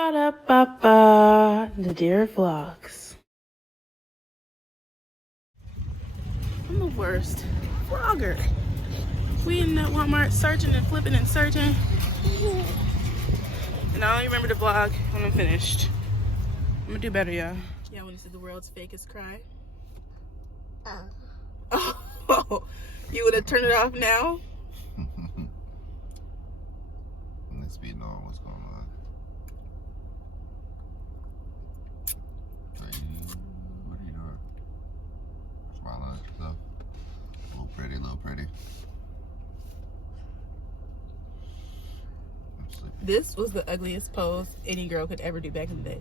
Ba-da-ba-ba. NadirahVlogs. I'm the worst vlogger. We in that Walmart searching and flipping and searching. And I only remember to vlog when I'm finished. I'm gonna do better, y'all. Yeah, when you said the world's fakest cry. Oh, you would have turned it off now? Let's be knowing what's going on. What are you doing? Smiling at yourself. A little pretty, a little pretty. This was the ugliest pose any girl could ever do back in the day.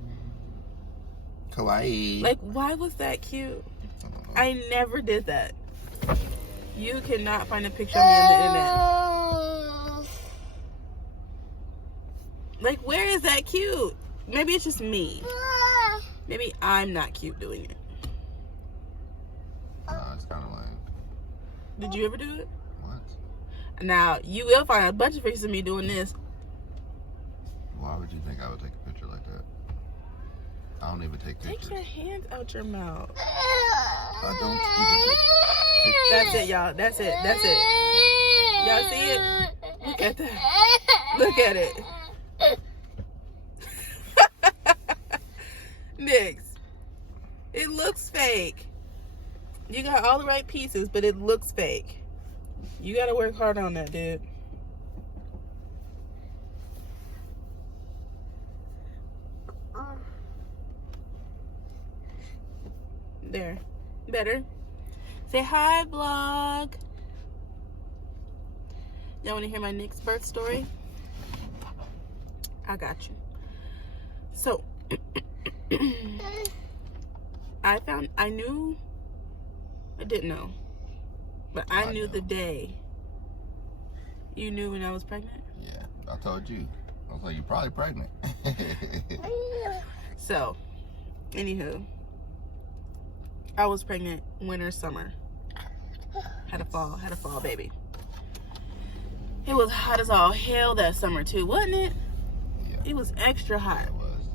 Kawaii. Like, why was that cute? I never did that. You cannot find a picture of me on the internet. Like, where is that cute? Maybe it's just me. Maybe I'm not cute doing it. It's kind of lame. Did you ever do it? What? Now, you will find a bunch of pictures of me doing this. Why would you think I would take a picture like that? I don't even take pictures. Take your hands out your mouth. I don't even take pictures. That's it, y'all. That's it. That's it. Y'all see it? Look at that. Look at it. Nix. It looks fake. You got all the right pieces, but it looks fake. You gotta work hard on that, dude. There. Better. Say hi, vlog. Y'all want to hear my Nick's birth story? I got you. So, I didn't know, but I knew the day. You knew when I was pregnant? Yeah, I told you. I was like, you're probably pregnant. So, anywho, I was pregnant winter, summer. Had a fall baby. It was hot as all hell that summer too, wasn't it? Yeah. It was extra hot. It was.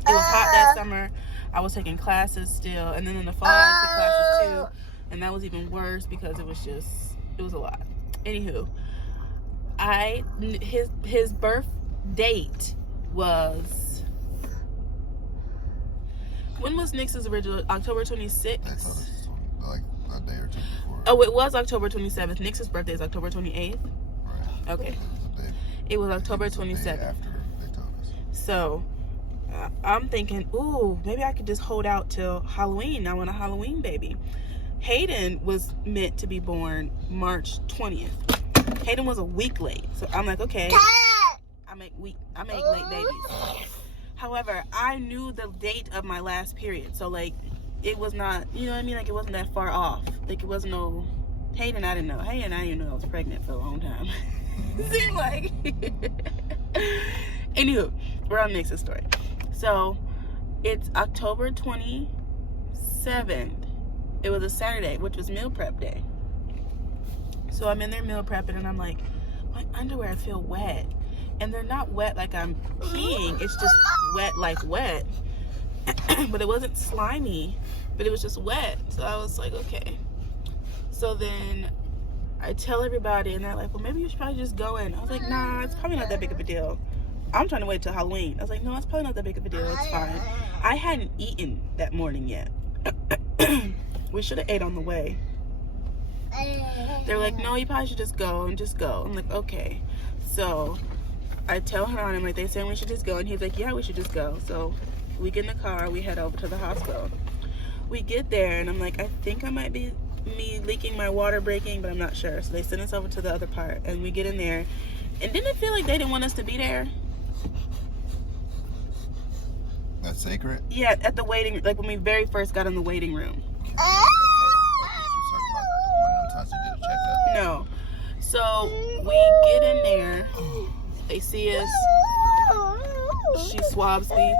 It was hot that summer. I was taking classes still, and then in the fall I took classes too, and that was even worse because it was a lot. Anywho, his birth date was, when was Nix's original? October 26th? I thought it was like a day or two before. Oh, it was October 27th. Nix's birthday is October 28th. Right. Okay. It was October 27th. After they told us. So, I'm thinking, ooh, maybe I could just hold out till Halloween. I want a Halloween baby. Hayden was meant to be born March 20th. Hayden was a week late. So I'm like, okay. I make late babies. However, I knew the date of my last period. So, like, it was not, you know what I mean? Like, it wasn't that far off. Like, it wasn't no, Hayden, I didn't know. Hayden, I didn't know I was pregnant for a long time. Seemed like. Anywho, we're on Nix's story. So, it's October 27th. It was a Saturday, which was meal prep day. So, I'm in there meal prepping, and I'm like, my underwear feel wet. And they're not wet like I'm peeing. It's just wet like wet. But it wasn't slimy. But it was just wet. So I was like, okay. So then I tell everybody, and they're like, well, maybe you should probably just go in. I was like, nah, it's probably not that big of a deal. I'm trying to wait till Halloween. I was like, no, it's probably not that big of a deal. It's fine. I hadn't eaten that morning yet. We should have ate on the way. They're like, no, you probably should just go and just go. I'm like, okay. So I tell her, and I'm like, they saying we should just go. And he's like, yeah, we should just go. So we get in the car, we head over to the hospital. We get there, and I'm like, I think I might be me leaking my water breaking, but I'm not sure. So they send us over to the other part, and we get in there. And didn't it feel like they didn't want us to be there? That's sacred? Yeah, at the waiting, like when we very first got in the waiting room. No. So we get in there, they see us, she swabs me.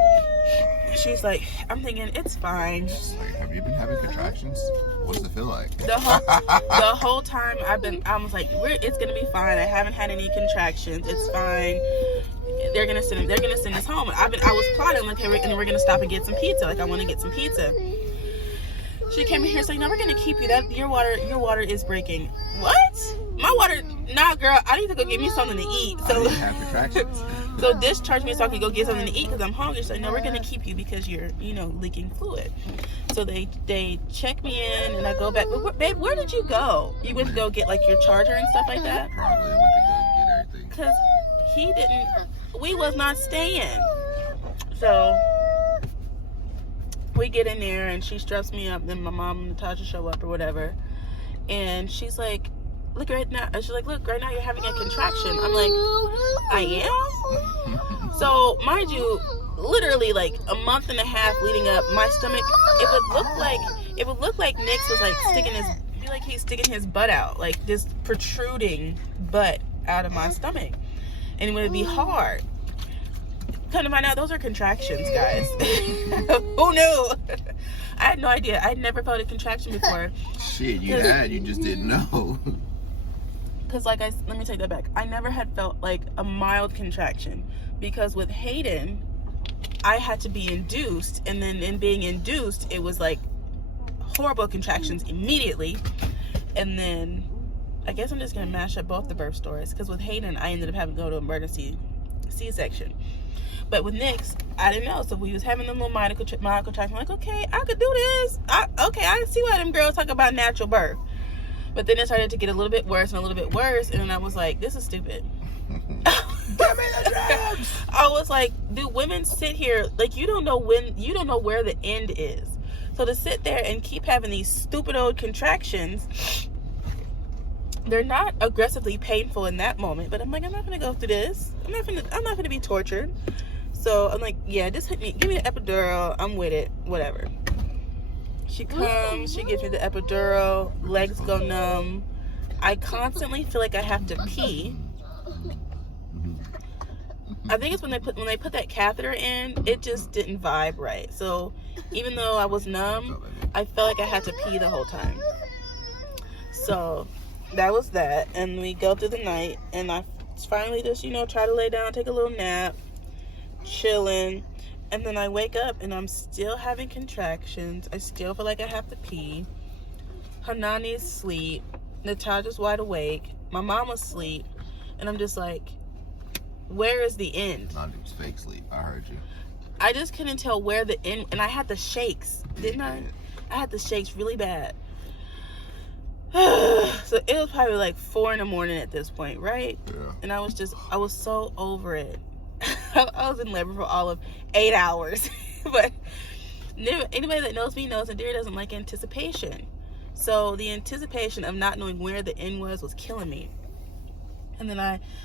She's like, I'm thinking, it's fine. Like, have you been having contractions? What does it feel like? The whole time I was like, it's gonna be fine. I haven't had any contractions. It's fine. they're gonna send us home. I was plotting like, hey, and we're gonna stop and get some pizza. Like, I want to get some pizza. She came in here saying, no, we're gonna keep you. That your water is breaking. What? My water? Nah, girl. I need to go get me something to eat. So have contractions. So discharge me so I can go get something to eat because I'm hungry. So no, we're gonna keep you because you're, leaking fluid. So they check me in and I go back. But babe, where did you go? You went to go get like your charger and stuff like that? Probably went to go get everything. Cause he didn't. We was not staying. So we get in there and she straps me up. Then my mom and Natasha show up or whatever, and she's like, look right now. She's like, look, right now you're having a contraction. I'm like, I am? So, mind you, literally like a month and a half leading up, my stomach, it would look like Nick's was like he's sticking his butt out, like this protruding butt out of my stomach. And it would be hard. Come to find out, those are contractions, guys. Who knew? I had no idea. I'd never felt a contraction before. Shit, you just didn't know. Because let me take that back. I never had felt like a mild contraction, because with Hayden, I had to be induced, and then in being induced, it was like horrible contractions immediately. And then I guess I'm just gonna mash up both the birth stories, because with Hayden, I ended up having to go to emergency C-section. But with Nick's, I didn't know. So we was having them little mild contractions. I'm like, okay, I could do this. I see why them girls talk about natural birth. But then it started to get a little bit worse and a little bit worse, and then I was like, this is stupid. Give me the drugs! I was like, do women sit here, like, you don't know where the end is. So to sit there and keep having these stupid old contractions, they're not aggressively painful in that moment, but I'm like, I'm not gonna go through this. I'm not gonna be tortured. So I'm like, yeah, just hit me, give me the epidural, I'm with it, whatever. She comes, she gives me the epidural, legs go numb. I constantly feel like I have to pee. I think it's when they put that catheter in, it just didn't vibe right. So even though I was numb, I felt like I had to pee the whole time. So that was that, and we go through the night, and I finally just, try to lay down, take a little nap, chilling. And then I wake up and I'm still having contractions. I still feel like I have to pee. Hanani's asleep. Natasha's wide awake. My mom was asleep. And I'm just like, where is the end? Not just fake sleep. I heard you. I just couldn't tell where the end. And I had the shakes, didn't I? I had the shakes really bad. So it was probably like 4 a.m. at this point, right? Yeah. And I was so over it. I was in labor for all of 8 hours. But anybody that knows me knows that Nadirah doesn't like anticipation. So the anticipation of not knowing where the end was killing me. And then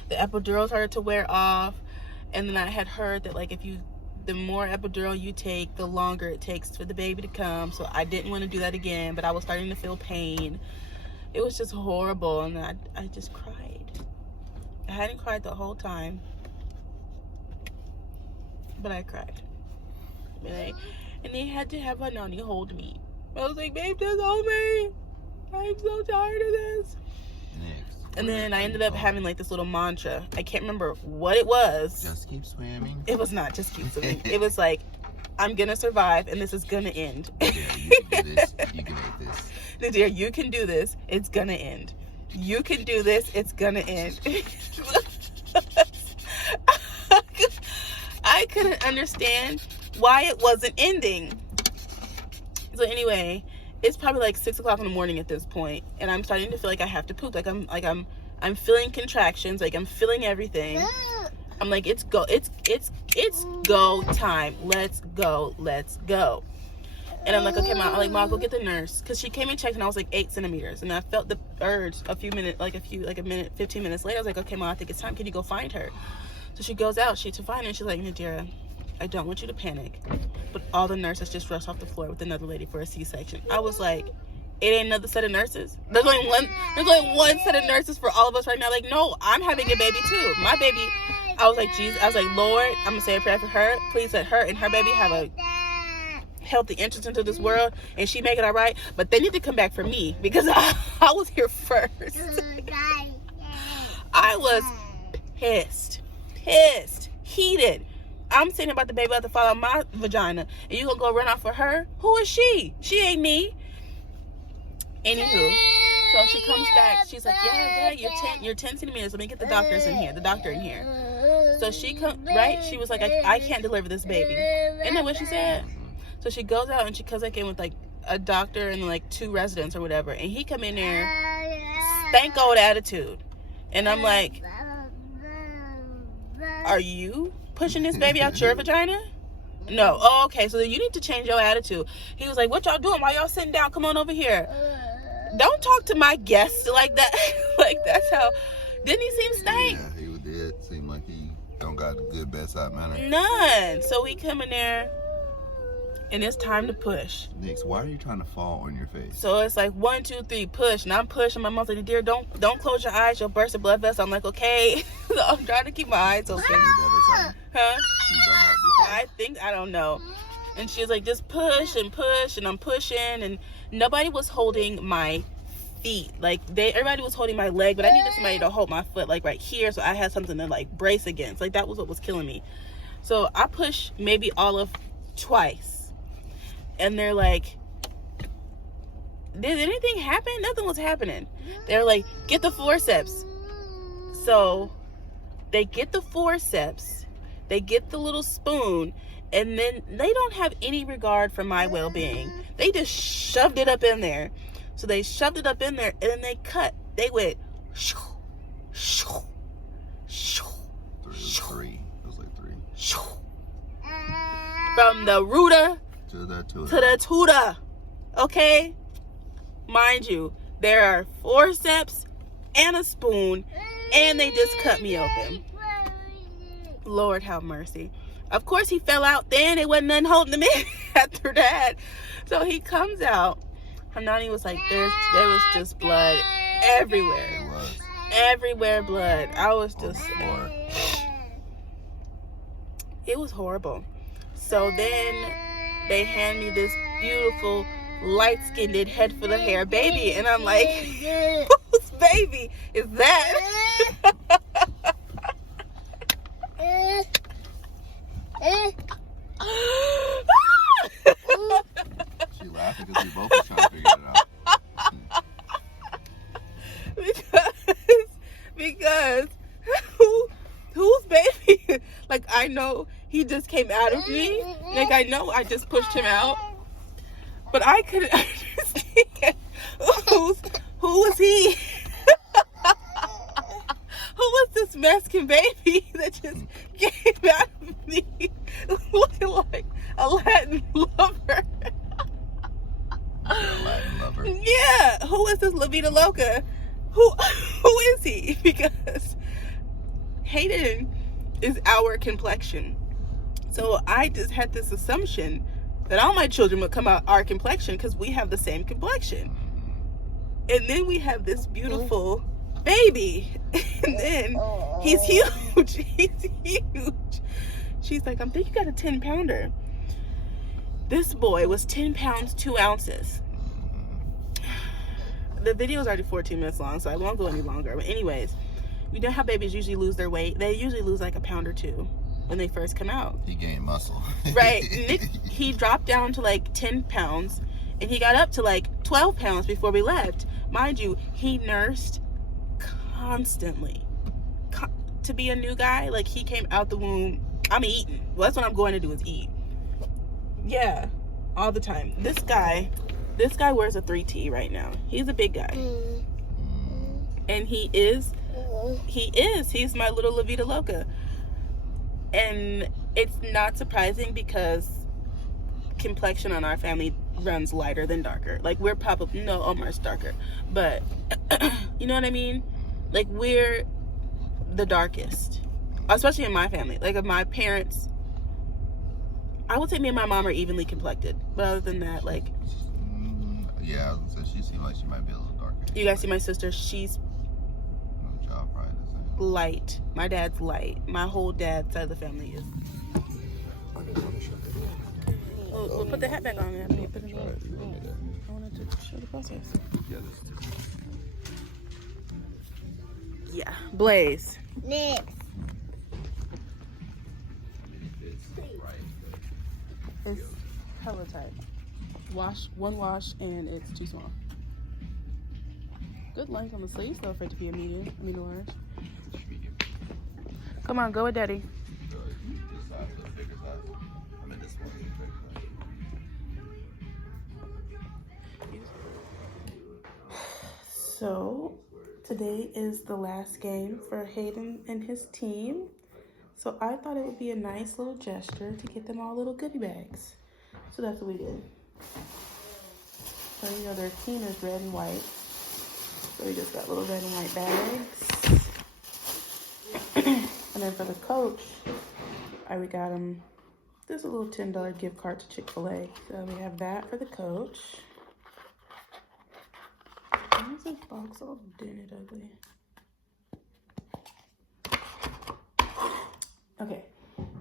the epidural started to wear off. And then I had heard that like the more epidural you take, the longer it takes for the baby to come. So I didn't want to do that again, but I was starting to feel pain. It was just horrible, and I just cried. I hadn't cried the whole time, but I cried. And they had to have Hanani hold me. I was like, babe, just hold me. I'm so tired of this. And then I ended up having like this little mantra. I can't remember what it was. Just keep swimming. It was not just keep swimming. It was like, I'm gonna survive and this is gonna end. Yeah, you can do this. You can make this. Nadirah, you can do this. It's gonna end. You can do this. It's gonna end. I couldn't understand why it wasn't ending. So anyway, it's probably like 6 o'clock in the morning at this point, and I'm starting to feel like I have to poop. I'm feeling contractions. Like I'm feeling everything. I'm like, it's go time. Let's go. And I'm like, okay, Mom, go get the nurse, because she came and checked and I was like 8 centimeters, and I felt the urge a minute, 15 minutes later. I was like, okay, Mom, I think it's time. Can you go find her? So she goes out, to find her, and she's like, Nadirah, I don't want you to panic, but all the nurses just rushed off the floor with another lady for a C-section. I was like, it ain't another set of nurses. There's only one set of nurses for all of us right now. Like, no, I'm having a baby too. My baby. I was like, Jesus. I was like, Lord, I'm gonna say a prayer for her. Please let her and her baby have a healthy entrance into this world, and she make it all right. But they need to come back for me, because I was here first. I was pissed. heated. I'm sitting about the baby about to fall out my vagina, and you gonna go run off for her? Who is she? She ain't me. Anywho, so she comes back. She's like, yeah, you're 10 centimeters. Let me get the doctor in here. So she comes, right? She was like, I can't deliver this baby. Isn't that what she said? So she goes out and she comes back in with like a doctor and like 2 residents or whatever, and he come in there, stank old attitude, and I'm like, are you pushing this baby out your vagina? No. Oh, okay. So then you need to change your attitude. He was like, what y'all doing? Why y'all sitting down? Come on over here. Don't talk to my guests like that. Like, that's how. Didn't he seem stank? Yeah, he did. Seem like he don't got a good bedside manner. None. So we come in there, and it's time to push. Nix, why are you trying to fall on your face? So it's like 1, 2, 3, push, and I'm pushing. My mom's like, dear, don't close your eyes. You'll burst a blood vessel. I'm like, okay. So I'm trying to keep my eyes open. Huh? I don't know. And she was like, just push, and I'm pushing, and nobody was holding my feet. Like, everybody was holding my leg, but I needed somebody to hold my foot, like, right here, so I had something to, like, brace against. Like, that was what was killing me. So I pushed maybe all of twice. And they're like, did anything happen? Nothing was happening. They're like, get the forceps. So they get the forceps. They get the little spoon. And then they don't have any regard for my well-being. They just shoved it up in there. So they shoved it up in there, and then they cut. They went shoo, shoo, shoo, Three. It was like 3. shoo. From the rooter To the tuta. Okay? Mind you, there are forceps and a spoon, and they just cut me open. Lord have mercy. Of course, he fell out then. It wasn't nothing holding him in after that. So he comes out. Hanani was like, there was just blood everywhere. It was. Everywhere blood. I was just... Or It was horrible. So then they hand me this beautiful, light-skinned, head full of hair baby. And I'm like, whose baby is that? she laughing because we both were trying to figure it out. because whose baby? Like, I know he just came out of me. Like, I know I just pushed him out. But I couldn't understand who was he? Who was this Mexican baby that just came out of me looking like a Latin lover? Latin lover. Yeah. Who is this La Vida Loca? Who is he? Because Hayden is our complexion. So I just had this assumption that all my children would come out our complexion because we have the same complexion. And then we have this beautiful baby. And then he's huge. He's huge. She's like, I think you got a 10-pounder. This boy was 10 pounds, 2 ounces. The video is already 14 minutes long, so I won't go any longer. But anyways, you know how babies usually lose their weight? They usually lose like a pound or 2 when they first come out. He gained muscle. Right. Nick, he dropped down to like 10 pounds, and he got up to like 12 pounds before we left. Mind you, he nursed constantly. To be a new guy, like, he came out the womb, I'm eating. Well, that's what I'm going to do, is eat. Yeah, all the time. This guy wears a 3T right now. He's a big guy. And he's my little La Vida Loca. And it's not surprising because complexion on our family runs lighter than darker. Like, we're probably, no, Omar's darker, but you know what I mean? Like, we're the darkest, especially in my family. Like, of my parents, I would say me and my mom are evenly complected, but other than that, like, yeah, I was gonna say she seemed like she might be a little darker. You guys see my sister, she's job probably the same. light. My dad's light. My whole dad's side of the family is. We'll put the hat back on. I wanted to show the process. Yeah, Blaze. Next. It's hella tight. One wash, and it's too small. Good length on the sleeves though for it to be a medium. I mean large. Come on, go with daddy. So today is the last game for Hayden and his team. So I thought it would be a nice little gesture to get them all little goodie bags. So that's what we did. So you know their team is red and white. So we just got little red and white bags. And then for the coach, we got him, there's a little $10 gift card to Chick-fil-A. So we have that for the coach. Why is this box all dented ugly? Okay,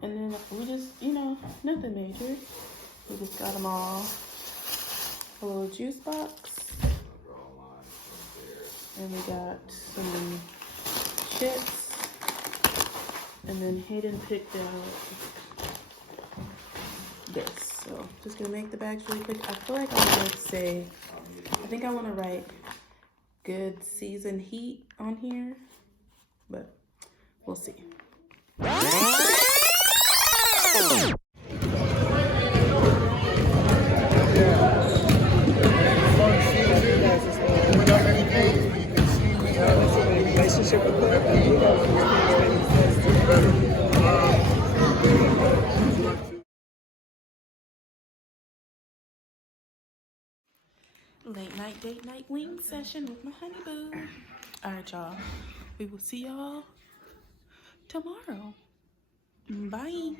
and then we just, you know, nothing major. We just got them all a little juice box. And we got some chips. And then Hayden picked out this. So just gonna make the bags really quick. I feel like I want to say, I think I want to write good season heat on here, but we'll see. Late night, date night wing session with my honey boo. All right, y'all. We will see y'all tomorrow. Bye.